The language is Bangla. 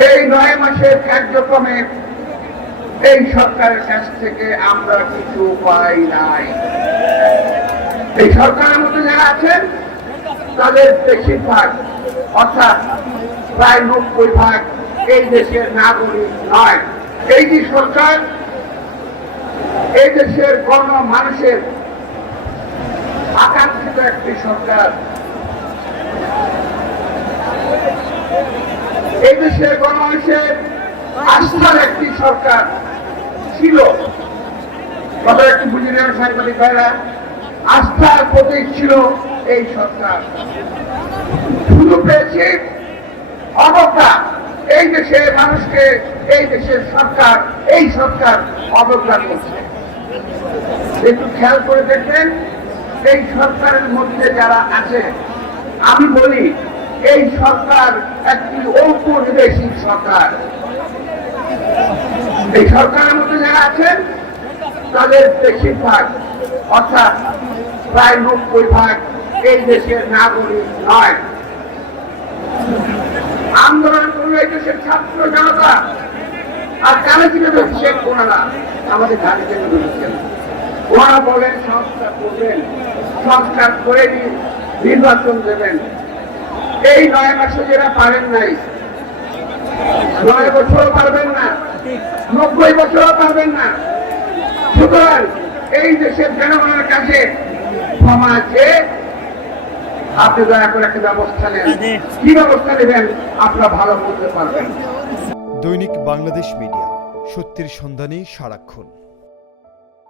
এই নয় মাসের কার্যক্রমে এই সরকারের কাছ থেকে আমরা কিছু পাই নাই। এই সরকারের মধ্যে যারা আছেন, তাদের বেশিরভাগ, অর্থাৎ প্রায় নব্বই ভাগ এই দেশের নাগরিক নয়। এই যে সরকার, এই দেশের গণ মানুষের আকাঙ্ক্ষিত একটি সরকার এই দেশের গণমানুষের আস্থার একটি সরকার ছিল। কথা একটু বুঝে নেওয়ার সাংবাদিক ভাইরা। আস্থার প্রতীক ছিল এই সরকার। শুধু পেয়েছে অবজ্ঞা। এই দেশের মানুষকে, এই দেশের সরকার, এই সরকার অবজ্ঞা করছে। একটু খেয়াল করে দেখবেন, এই সরকারের মধ্যে যারা আছে, আমি বলি, এই সরকার একটি ঔপনিবেশিক সরকার। এই সরকারের মধ্যে যারা আছেন, তাদের বেশিরভাগ, অর্থাৎ প্রায় নব্বই ভাগ এই দেশের নাগরিক নয়। আন্দোলন করল এই দেশের ছাত্র জনতা। আর কানে ছিল শেখ ওনারা আমাদের ধারে বলেছেন। ওনারা বলেন, সংস্কার করবেন, সংস্কার করে নির্বাচন দেবেন। এই নয় মাসে যারা পারেন নাই নয় বছরও পারবেন না। নব্বই বছরও পারবেন না। সুতরাং এই দেশের জনগণের কাছে ক্ষমা আছে আপনি দয়া করে একটা ব্যবস্থা নেন। কি ব্যবস্থা নেবেন আপনারা ভালো করতে পারবেন। দৈনিক বাংলাদেশ মিডিয়া, সত্যের সন্ধানে সারাক্ষণ।